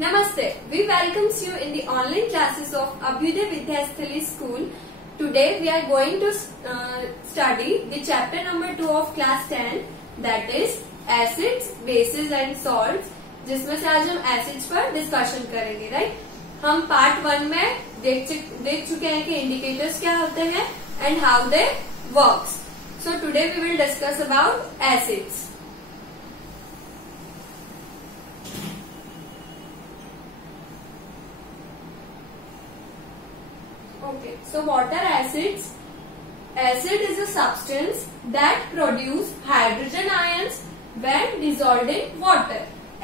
Namaste. We welcomes you in the online classes of Abhyuday Vidyasthali School. Today we are going to study the chapter number 2 of class 10, that is acids, bases and salts, जिसमें से आज हम acids पर discussion करेंगे, right. हम part 1 में देख चुके हैं कि इंडिकेटर्स क्या होते हैं and how they works. So today we will discuss about acids. Okay, so what are acids? Acid is a substance that produce hydrogen ions when dissolved in water.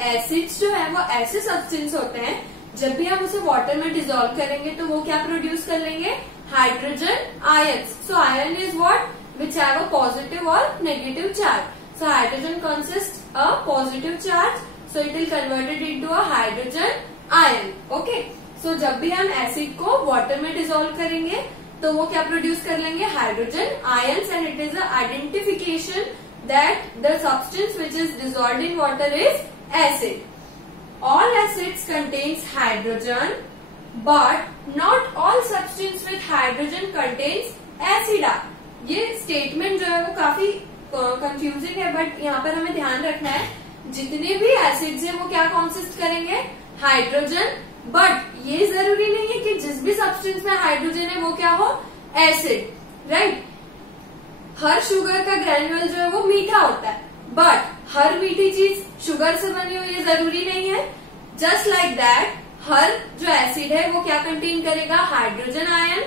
Acids जो है वो ऐसे सब्सटेंस होते हैं जब भी हम उसे वाटर में डिसॉल्व करेंगे तो वो क्या प्रोड्यूस कर लेंगे? Hydrogen ions. So ion is what? Which have a positive और negative charge. So hydrogen consist a positive charge, so it will converted into a hydrogen ion. Okay, so जब भी हम एसिड को वाटर में dissolve करेंगे तो वो क्या प्रोड्यूस कर लेंगे? Hydrogen ions, and it is a identification that the substance which is dissolved in water is acid. All acids contains hydrogen, but not all substance with hydrogen contains acid. ये statement जो है वो काफी confusing है, but यहाँ पर हमें ध्यान रखना है जितने भी एसिड्स हैं वो क्या कॉन्सिस्ट करेंगे? हाइड्रोजन। बट ये जरूरी नहीं है कि जिस भी सब्सटेंस में हाइड्रोजन है वो क्या हो? Acid, right. हर शुगर का ग्रैन्युअल जो है वो मीठा होता है, बट हर मीठी चीज शुगर से बनी हो ये जरूरी नहीं है। जस्ट लाइक दैट हर जो एसिड है वो क्या कंटेन करेगा? Hydrogen ion,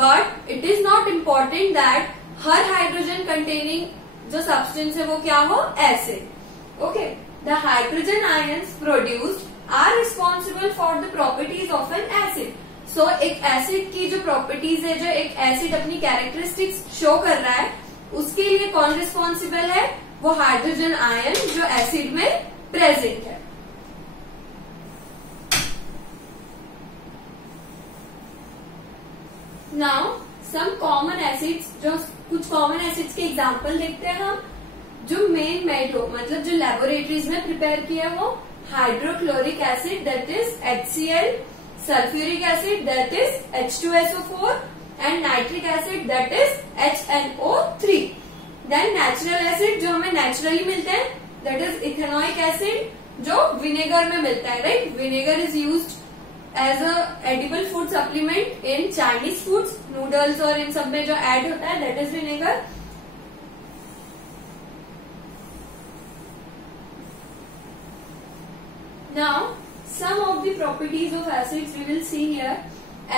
but it is not important that हर हाइड्रोजन कंटेनिंग जो सब्सटेंस है वो क्या हो? Acid. Okay, the hydrogen ions produced are responsible for the properties of an acid. So एक एसिड की जो प्रॉपर्टीज है, जो एक एसिड अपनी कैरेक्टरिस्टिक्स शो कर रहा है, उसके लिए कौन रिस्पॉन्सिबल है? वो हाइड्रोजन आयन जो एसिड में प्रेजेंट है। नाउ सम कॉमन एसिड्स, जो कुछ कॉमन एसिड्स के एग्जांपल देखते हैं हम, जो मेन मेड हो, मतलब जो लेबोरेटरीज में प्रिपेयर किया है, वो hydrochloric acid that is HCl, sulphuric acid that is H2SO4 and nitric acid that is HNO3। Then natural acid जो हमें नेचुरली मिलते हैं दैट इज इथेनोइक एसिड जो विनेगर में मिलता है, right. Vinegar is used as a edible food supplement in Chinese foods, noodles और इन सब में जो ऐड होता है that is vinegar. Now some of the properties of acids we will see here.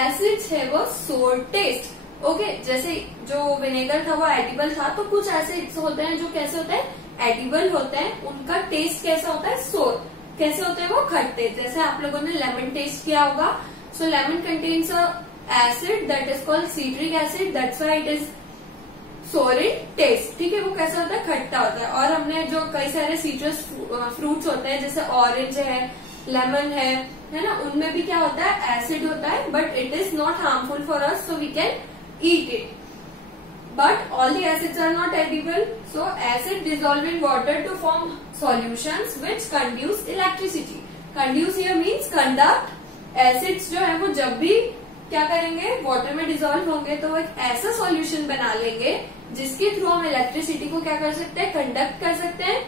Acids have a सोर test. Okay, जैसे जो विनेगर था वो एडिबल था, तो कुछ ऐसे होते हैं जो कैसे होते हैं? एडिबल होते हैं। उनका टेस्ट कैसा होता है? सोर। कैसे होते हैं वो? खट्टे। जैसे आप लोगों ने लेमन टेस्ट किया होगा। So lemon contains a acid that is called citric acid, that's why it is sour in test. ठीक है, वो कैसा होता है? खट्टा होता है। और हमने जो कई सारे सिट्रस फ्रूट्स होते हैं जैसे ऑरेंज है, लेमन है ना, उनमें भी क्या होता है? एसिड होता है, but it is not harmful for us, so we can eat it. But all the acids are not edible. So acid dissolve in water to form solutions which conduce electricity. Conduce here means conduct. Acids जो है वो जब भी क्या करेंगे? Water में dissolve होंगे तो वो एक ऐसा सॉल्यूशन बना लेंगे जिसके थ्रू हम इलेक्ट्रिसिटी को क्या कर सकते हैं? कंडक्ट कर सकते हैं।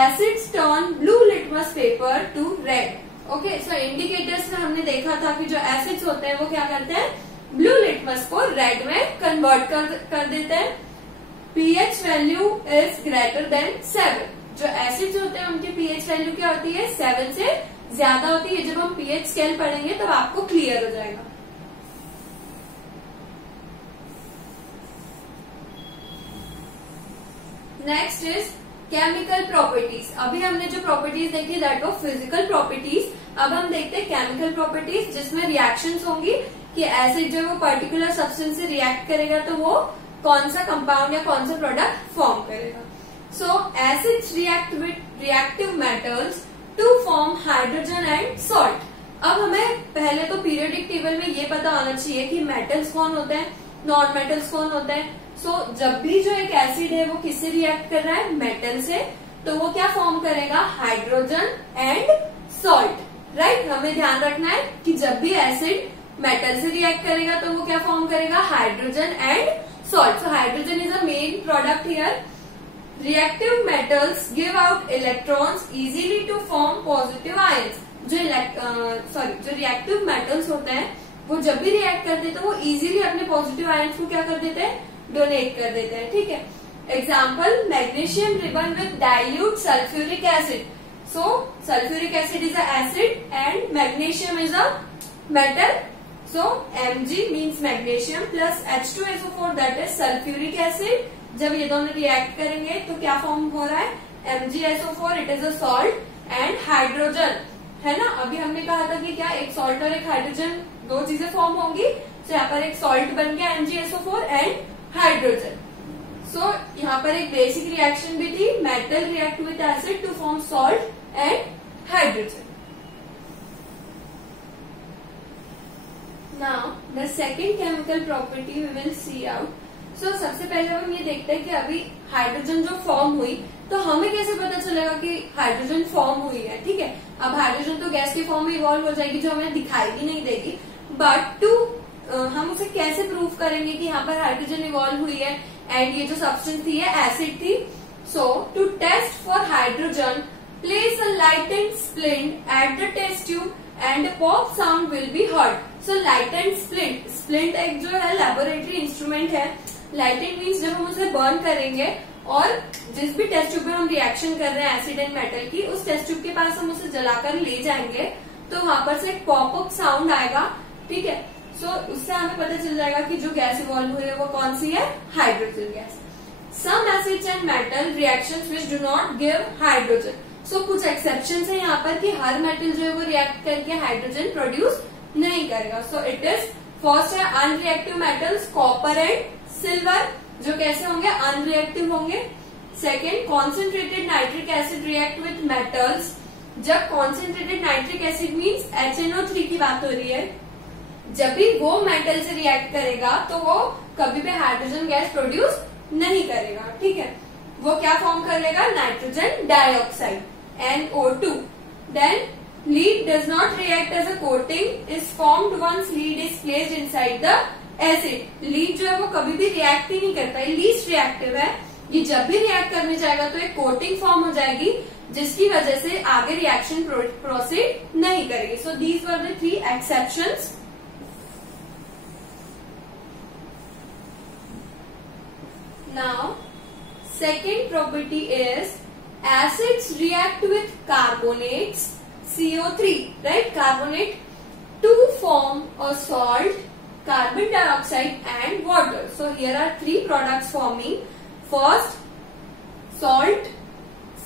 Acids turn blue litmus paper to red. Okay, so indicators में हमने देखा था कि जो एसिड्स होते हैं वो क्या करते हैं? ब्लू लिटमस को रेड में कन्वर्ट कर देते हैं। PH value is greater than 7। जो एसिड्स होते हैं उनकी पीएच वैल्यू क्या होती है? 7 से ज्यादा होती है। जब हम पीएच स्केल पढ़ेंगे तब आपको क्लियर हो जाएगा। Next is chemical properties. अभी हमने जो प्रॉपर्टीज देखी दैट वो फिजिकल प्रॉपर्टीज। अब हम देखते हैं केमिकल प्रॉपर्टीज, जिसमें रिएक्शंस होंगी कि एसिड जो वो पर्टिकुलर सब्सटेंस से रिएक्ट करेगा तो वो कौन सा कंपाउंड या कौन सा प्रोडक्ट फॉर्म करेगा। So acids react with reactive metals to form hydrogen and salt. अब हमें पहले तो पीरियोडिक टेबल में ये पता होना चाहिए कि मेटल्स कौन होते हैं, नॉन मेटल्स कौन होते हैं। सो जब भी जो एक एसिड है वो किससे रिएक्ट कर रहा है? मेटल से, तो वो क्या फॉर्म करेगा? Hydrogen and salt. हमें ध्यान रखना है कि जब भी एसिड मेटल से रिएक्ट करेगा तो वो क्या फॉर्म करेगा, hydrogen and salt. So hydrogen is a main product here. Reactive metals give out electrons easily to form positive ions. जो रिएक्टिव मेटल्स होते हैं वो जब भी रिएक्ट करते हैं तो वो इजीली अपने पॉजिटिव आयंस को क्या कर देते हैं, डोनेट कर देते हैं. ठीक है. Example, magnesium ribbon with dilute sulphuric acid. So sulphuric acid is a acid and magnesium is a metal. So Mg means magnesium plus H2SO4 that is sulfuric acid. जब ये दोनों रिएक्ट करेंगे तो क्या फॉर्म हो रहा है, MgSO4, it is a salt and hydrogen, है ना. अभी हमने कहा था कि क्या एक सॉल्ट और एक हाइड्रोजन दो चीजें फॉर्म होंगी. तो यहाँ पर एक सॉल्ट बन गया MgSO4 एंड हाइड्रोजन. सो यहाँ पर एक बेसिक रिएक्शन भी थी, metal react with acid to form salt and hydrogen. Now the second chemical property we will see out. So सबसे पहले हम ये देखते हैं कि अभी हाइड्रोजन जो फॉर्म हुई तो हमें कैसे पता चलेगा कि हाइड्रोजन फॉर्म हुई है. ठीक है. अब हाइड्रोजन तो गैस के फॉर्म में इवॉल्व हो जाएगी जो हमें दिखाई भी नहीं देगी. बट हम उसे कैसे प्रूव करेंगे कि यहाँ पर हाइड्रोजन इवॉल्व हुई है एंड ये जो सब्सटेंस थी ये एसिड थी. So to test for hydrogen place a lightened splint at the test tube and pop sound will be heard. So lightened splint एक जो है लेबोरेटरी इंस्ट्रूमेंट है. लाइटेंड मीन्स जब हम उसे बर्न करेंगे और जिस भी टेस्ट ट्यूब में हम रिएक्शन कर रहे हैं एसिड एंड मेटल की, उस टेस्ट ट्यूब के पास हम उसे जलाकर ले जाएंगे तो वहां पर से एक पॉपअप साउंड आएगा. ठीक है. सो उससे हमें पता चल जाएगा कि जो गैस इवॉल्व हुई है वो कौन सी है, hydrogen gas. Some acids and metal reactions which do not give hydrogen. So कुछ एक्सेप्शन है यहाँ पर कि हर मेटल जो है वो रिएक्ट करके हाइड्रोजन प्रोड्यूस नहीं करेगा. सो इट इज फर्स्ट है unreactive metals, copper and silver, जो कैसे होंगे, अनरिएक्टिव होंगे. Second, concentrated nitric acid react with metals. जब concentrated nitric acid means HNO3 की बात हो रही है, जब भी वो मेटल से रिएक्ट करेगा तो वो कभी भी हाइड्रोजन गैस प्रोड्यूस नहीं करेगा. ठीक है. वो क्या फॉर्म कर लेगा, nitrogen dioxide NO2. Then lead does not react as a coating is formed once lead is placed inside the acid. lead जो है वो कभी भी रिएक्ट ही नहीं करता है, लीस्ट रिएक्टिव है. ये जब भी रिएक्ट करने जाएगा तो एक कोटिंग फॉर्म हो जाएगी जिसकी वजह से आगे रिएक्शन प्रोसीड नहीं करेगी. So these were the 3 exceptions. Now second property is acids react with carbonates CO3, right, carbonate, to form a salt, carbon dioxide and water. So here are 3 products forming. First salt,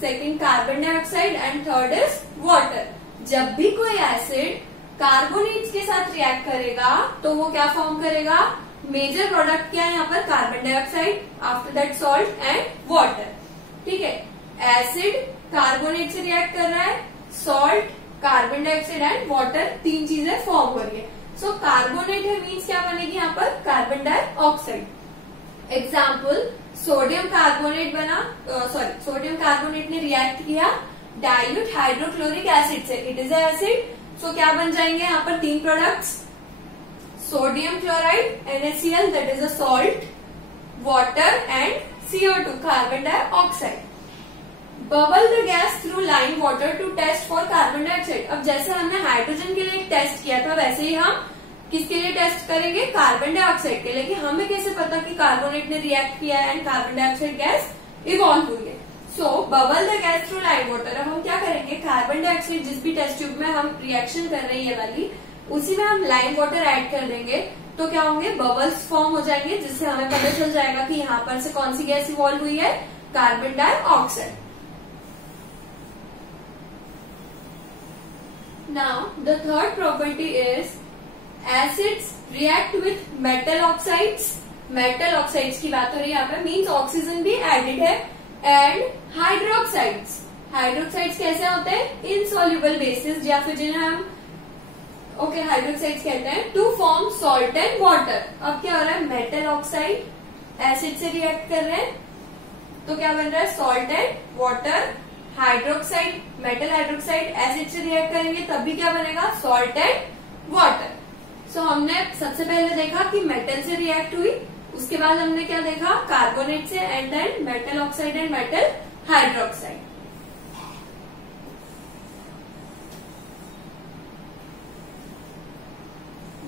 second carbon dioxide and third is water. जब भी कोई acid carbonates के साथ react करेगा तो वो क्या form करेगा, मेजर प्रोडक्ट क्या है यहाँ पर, carbon dioxide, after that salt and water. ठीक है. एसिड कार्बोनेट से रिएक्ट कर रहा है, salt, carbon dioxide and water, 3 चीजें फॉर्म हो रही है. सो कार्बोनेट है मीन्स क्या बनेगी यहाँ पर, carbon dioxide. Example, sodium carbonate बना, सोडियम कार्बोनेट ने रिएक्ट किया डाइल्यूट हाइड्रोक्लोरिक एसिड से, इट इज एसिड. सो क्या बन जाएंगे यहाँ पर 3 products, sodium chloride NaCl that is a salt, water and CO2 carbon dioxide. Bubble the gas through lime water to test for carbon dioxide. अब जैसे हमने हाइड्रोजन के लिए एक टेस्ट किया था वैसे ही हम किसके लिए टेस्ट करेंगे, कार्बन डाइऑक्साइड के लिए. कि हमें कैसे पता कि कार्बोनेट ने रिएक्ट किया है and carbon dioxide gas evolve हुई है. So bubble the gas through lime water. अब हम क्या करेंगे, कार्बन डाइऑक्साइड जिस भी टेस्ट ट्यूब में हम रिएक्शन कर रहे हैं ये वाली, उसी में हम लाइम वाटर ऐड कर देंगे तो क्या होंगे, बबल्स फॉर्म हो जाएंगे जिससे हमें पता चल जाएगा कि यहाँ पर से कौन सी गैस इवॉल्व हुई है, carbon dioxide. Now the third property is acids react with metal oxides. Metal oxides की बात हो रही है यहाँ पे, मीन्स ऑक्सीजन भी एडेड है. And hydroxides. हाइड्रोक्साइड्स कैसे होते हैं, इनसॉल्युबल बेसिस या फिर जिन्हें हम हाइड्रोक्साइड्स कहते हैं, to form salt and water. अब क्या हो रहा है, मेटल ऑक्साइड एसिड से रिएक्ट कर रहे हैं तो क्या बन रहा है, salt and water. Hydroxide, metal hydroxide acid से रिएक्ट करेंगे तब भी क्या बनेगा, सॉल्ट एंड वाटर। सो हमने सबसे पहले देखा कि मेटल से रिएक्ट हुई, उसके बाद हमने क्या देखा, कार्बोनेट से, and then metal oxide and metal hydroxide.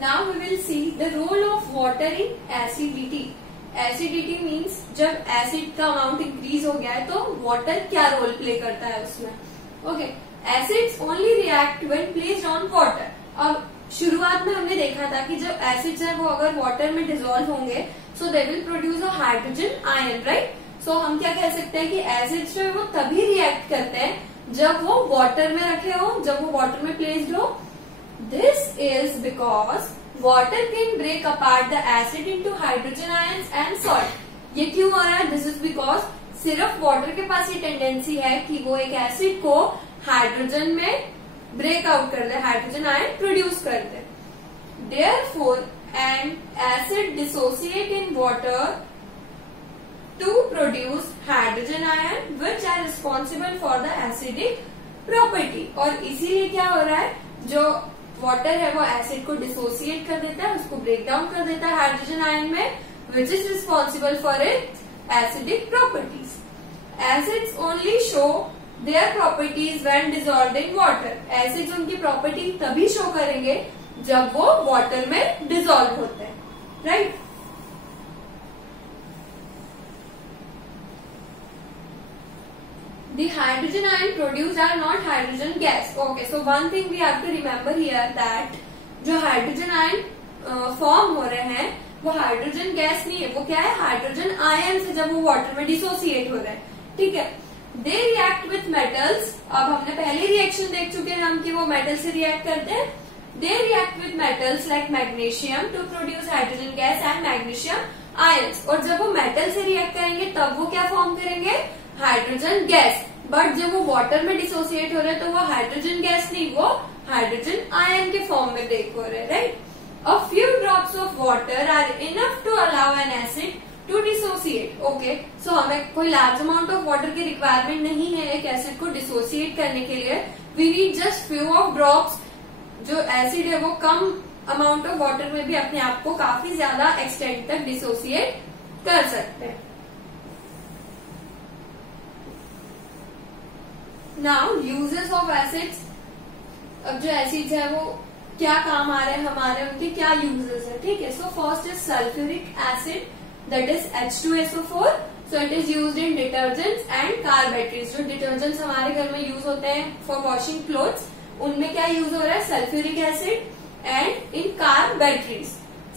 Now we will see the role of water in acidity. Acidity means जब एसिड का अमाउंट इंक्रीज हो गया है तो वाटर क्या रोल प्ले करता है उसमें। Okay, acids only react when placed on water. अब शुरुआत में हमने देखा था कि जब एसिड्स है वो अगर वाटर में डिसॉल्व होंगे so they will produce a hydrogen ion, right. So हम क्या कह सकते हैं कि एसिड्स जो है वो तभी रिएक्ट करते हैं जब वो वाटर में रखे हो, जब वो वाटर में प्लेस्ड हो। This is because water can break apart the acid into hydrogen ions and salt. ये क्यों हो रहा है? This is because सिर्फ वाटर के पास ये टेंडेंसी है कि वो एक एसिड को हाइड्रोजन में ब्रेक आउट कर दे, हाइड्रोजन आयन प्रोड्यूस कर दे। Therefore, an acid dissociate in water to produce hydrogen ion which are responsible for the acidic property। और इसीलिए क्या हो रहा है, जो वाटर है वो एसिड को डिसोसिएट कर देता है, उसको ब्रेक डाउन कर देता है हाइड्रोजन आयन में, which is responsible for its acidic properties. Acids only show their properties when dissolved in water. Acids उनकी प्रॉपर्टी तभी शो करेंगे जब वो वाटर में डिसॉल्व होते हैं, right. The hydrogen ion produced are not hydrogen gas. Okay, so one thing we have to remember here that जो hydrogen ion form हो रहे हैं वो हाइड्रोजन गैस नहीं है, वो क्या है, हाइड्रोजन आयन से जब वो वाटर में डिसोसिएट हो रहे हैं, ठीक है। दे रिएक्ट विथ मेटल्स। अब हमने पहले रिएक्शन देख चुके हैं हम कि वो मेटल से रिएक्ट करते हैं। They react with metals like magnesium to produce hydrogen gas and magnesium ions. और जब वो मेटल से रिएक्ट करेंगे तब वो क्या फॉर्म करेंगे, हाइड्रोजन गैस। बट जब वो वाटर में डिसोसिएट हो रहे हैं तो वो हाइड्रोजन गैस नहीं, वो हाइड्रोजन आयन के फॉर्म में ब्रेक हो रहे हैं, right. A few drops of water are enough to allow an acid to dissociate. Okay, so हमें कोई लार्ज अमाउंट ऑफ वाटर की रिक्वायरमेंट नहीं है एक एसिड को डिसोसिएट करने के लिए। We need just few of drops. जो एसिड है वो कम अमाउंट ऑफ वाटर में भी अपने आप को काफी ज्यादा एक्सटेंड तक डिसोसिएट कर सकते हैं। Now uses of acids. अब जो एसिड्स है वो क्या काम आ रहे हैं हमारे, उनके क्या यूजेस है, ठीक है। So first is sulphuric acid, that is H2SO4। So it is used in detergents and car batteries. जो डिटर्जेंट्स हमारे घर में यूज होते हैं फॉर वॉशिंग क्लोथ्स, उनमें क्या यूज हो रहा है, sulphuric acid, and in car batteries.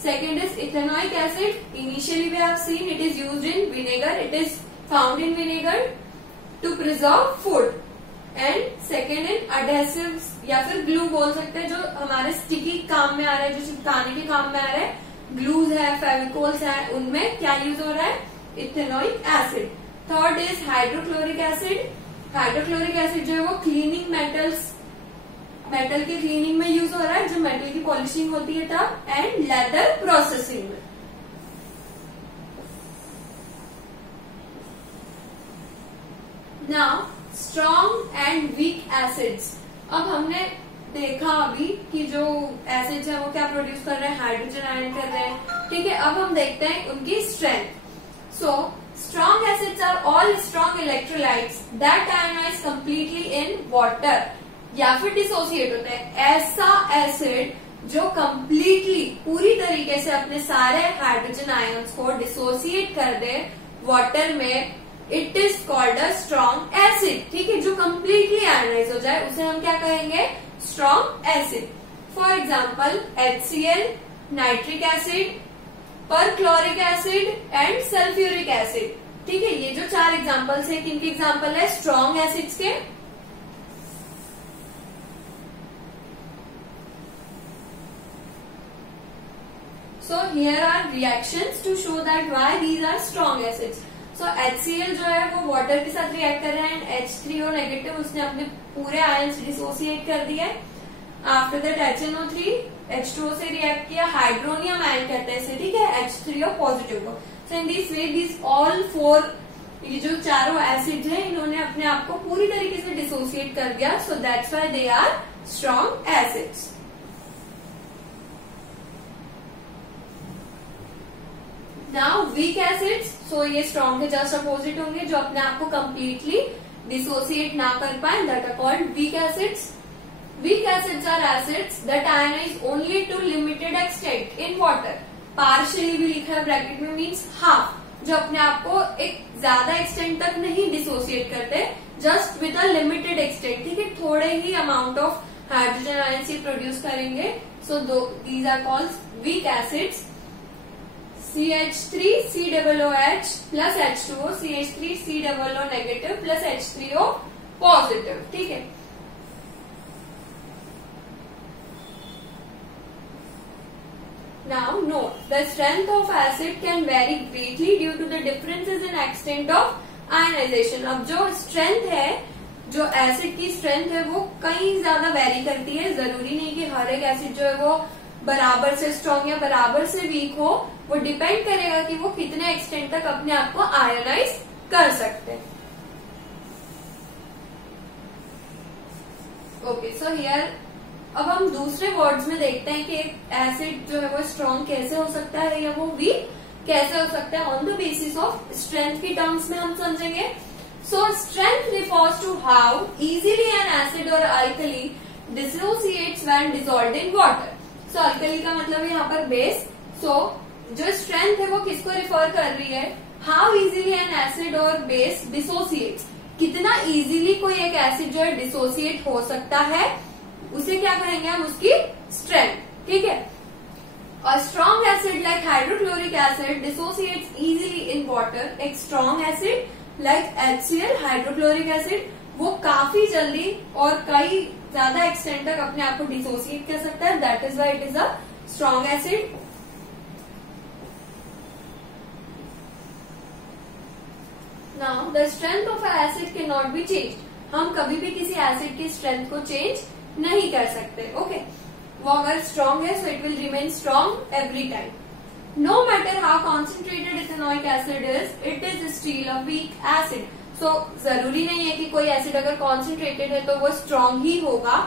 Second is ethanoic acid. Initially we have seen it is used in vinegar, it is found in vinegar to preserve food. And second in adhesives या फिर glue बोल सकते हैं, जो हमारे sticky काम में आ रहा है, जो चिपकाने के काम में आ रहा है, ग्लूज है, फेविकोल्स है, उनमें क्या यूज हो रहा है, ethanoic acid. Third is hydrochloric acid. Hydrochloric acid जो है वो क्लीनिंग मेटल्स, मेटल के क्लीनिंग में यूज हो रहा है, जब मेटल की पॉलिशिंग होती है तब, एंड लेदर प्रोसेसिंग में। Now strong and weak acids. अब हमने देखा अभी कि जो एसिड्स है वो क्या प्रोड्यूस कर रहे हैं, हाइड्रोजन आयन कर रहे हैं, ठीक है। अब हम देखते हैं उनकी strength. So strong acids are all strong electrolytes that ionize completely in water, या फिर डिसोसिएट होते हैं। ऐसा एसिड जो कंप्लीटली पूरी तरीके से अपने सारे हाइड्रोजन आयंस को डिसोसिएट कर दे वाटर में, it is called a strong acid, ठीक है। जो कंप्लीटली आयनाइज हो जाए उसे हम क्या कहेंगे, strong acid. For example HCl, nitric acid, perchloric acid and sulphuric acid, ठीक है। ये जो 4 एग्जाम्पल्स है, किनके एग्जाम्पल है, स्ट्रॉन्ग एसिड्स के। So here are reactions to show that why these are strong acids. So HCl जो है वो वाटर के साथ रिएक्ट कर रहा है, एंड H3O नेगेटिव उसने अपने पूरे आयंस डिसोसिएट कर दिए। आफ्टर दैट HNO3 H2O से रिएक्ट किया, हाइड्रोनियम आयन कहते हैं इसे, ठीक है, H3O पॉजिटिव को। So in this way these all 4 ये जो चारों एसिड है इन्होंने अपने आप को पूरी तरीके से डिसोसिएट कर दिया, so that's why they are strong acids. Now weak acids, so ये स्ट्रॉन्ग के जस्ट अपोजिट होंगे, जो अपने आप को कंप्लीटली डिसोसिएट ना कर पाए, that are called weak acids. Weak acids are acids that ionize only to limited extent in water. Partially भी लिखा है ब्रैकेट में, मीन्स हाफ, जो अपने आप को एक ज्यादा एक्सटेंट तक नहीं डिसोसिएट करते, just with a limited extent, ठीक है, थोड़े ही अमाउंट ऑफ हाइड्रोजन आयंस ही प्रोड्यूस करेंगे। So these are called weak acids. CH3 COOH plus H2O, CH3 COO negative plus H3O positive, ठीक है। Now note, the strength of acid can vary greatly due to the differences in extent of ionization. अब जो strength है, जो acid की strength है वो कई ज्यादा वेरी करती है। जरूरी नहीं कि हर एक एसिड जो है वो बराबर से स्ट्रॉन्ग या बराबर से वीक हो, वो डिपेंड करेगा कि वो कितने एक्सटेंट तक अपने आप को आयोनाइज कर सकते हैं। ओके, सो हियर अब हम दूसरे वर्ड्स में देखते हैं कि एसिड जो है वो स्ट्रॉन्ग कैसे हो सकता है या वो वीक कैसे हो सकता है। On the basis of strength की टर्म्स में हम समझेंगे। So strength refers to how easily an acid और alkali dissociates when dissolved in water. So alkali का मतलब है यहाँ पर बेस। सो जो स्ट्रेंथ है वो किसको रिफर कर रही है, हाउ इजीली एन एसिड और बेस डिसोसिएट्स, कितना इजीली कोई एक एसिड जो है डिसोसिएट हो सकता है, उसे क्या कहेंगे हम, उसकी स्ट्रेंथ, ठीक है। और strong acid like hydrochloric acid dissociates easily in water. एक strong acid like HCl hydrochloric acid वो काफी जल्दी और कई ज्यादा एक्सटेंट तक अपने आप को डिसोसिएट कर सकता है, that is why it is a strong acid. Now the strength of a acid can not be changed. हम कभी भी किसी एसिड की स्ट्रेंथ को चेंज नहीं कर सकते, ओके। वो अगर स्ट्रॉन्ग है so it will remain strong every time. No matter how concentrated ethanoic acid is, it is still a weak acid. So जरूरी नहीं है कि कोई एसिड अगर कॉन्सेंट्रेटेड है तो वो स्ट्रॉन्ग ही होगा।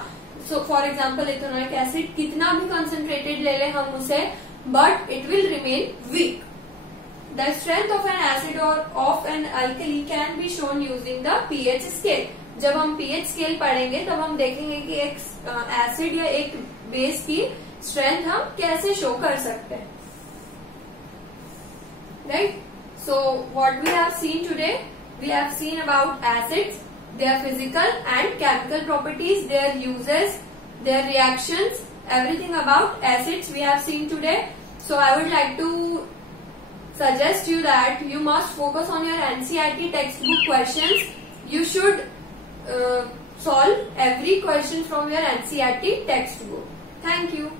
So for example ethanoic acid कितना भी कॉन्सेंट्रेटेड ले ले हम उसे, but it will remain weak. The strength of an acid और of an alkali can be shown using the pH scale. जब हम pH स्केल पढ़ेंगे तब हम देखेंगे कि एक एसिड या एक बेस की स्ट्रेंथ हम कैसे शो कर सकते हैं, right. So what we have seen today, we have seen about acids, their physical and chemical properties, their uses, their reactions, everything about acids we have seen today. So I would like to suggest you that you must focus on your NCERT textbook questions. You should solve every question from your NCERT textbook. Thank you.